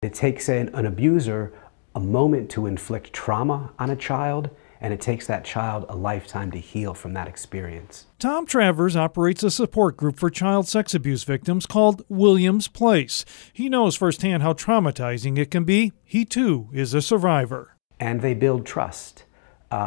It takes an abuser a moment to inflict trauma on a child, and it takes that child a lifetime to heal from that experience. Tom Travers operates a support group for child sex abuse victims called Williams Place. He knows firsthand how traumatizing it can be. He too is a survivor. And they build trust.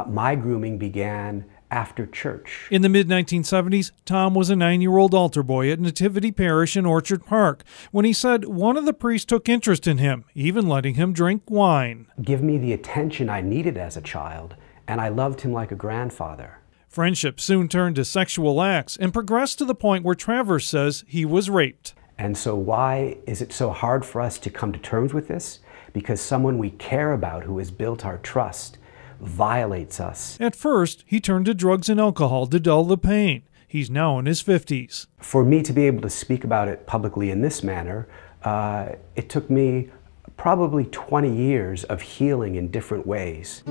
My grooming began after church. In the mid-1970s, Tom was a 9-year-old altar boy at Nativity Parish in Orchard Park when he said one of the priests took interest in him, even letting him drink wine. Give me the attention I needed as a child, and I loved him like a grandfather. Friendship soon turned to sexual acts and progressed to the point where Travers says he was raped. And so why is it so hard for us to come to terms with this? Because someone we care about who has built our trust violates us. At first, he turned to drugs and alcohol to dull the pain. He's now in his 50s. For me to be able to speak about it publicly in this manner, it took me probably 20 years of healing in different ways.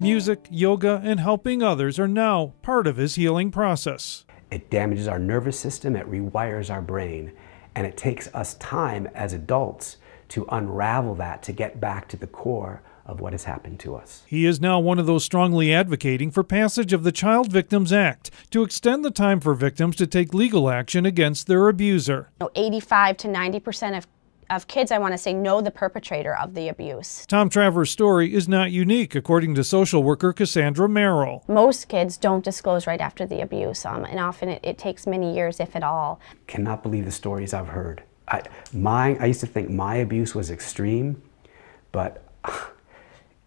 Music, yoga, and helping others are now part of his healing process. It damages our nervous system, it rewires our brain, and it takes us time as adults to unravel that, to get back to the core of what has happened to us. He is now one of those strongly advocating for passage of the Child Victims Act to extend the time for victims to take legal action against their abuser. 85 to 90% of kids, I want to say, know the perpetrator of the abuse. Tom Travers' story is not unique, according to social worker Cassandra Merrill. Most kids don't disclose right after the abuse, and often it takes many years, if at all. Cannot believe the stories I've heard. I used to think my abuse was extreme, but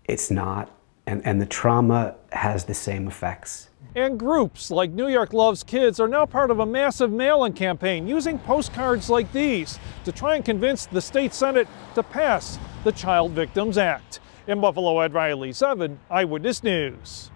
it's not, and the trauma has the same effects. And groups like New York Loves Kids are now part of a massive mail-in campaign using postcards like these to try and convince the state Senate to pass the Child Victims Act. In Buffalo, Ed Riley, 7 Eyewitness News.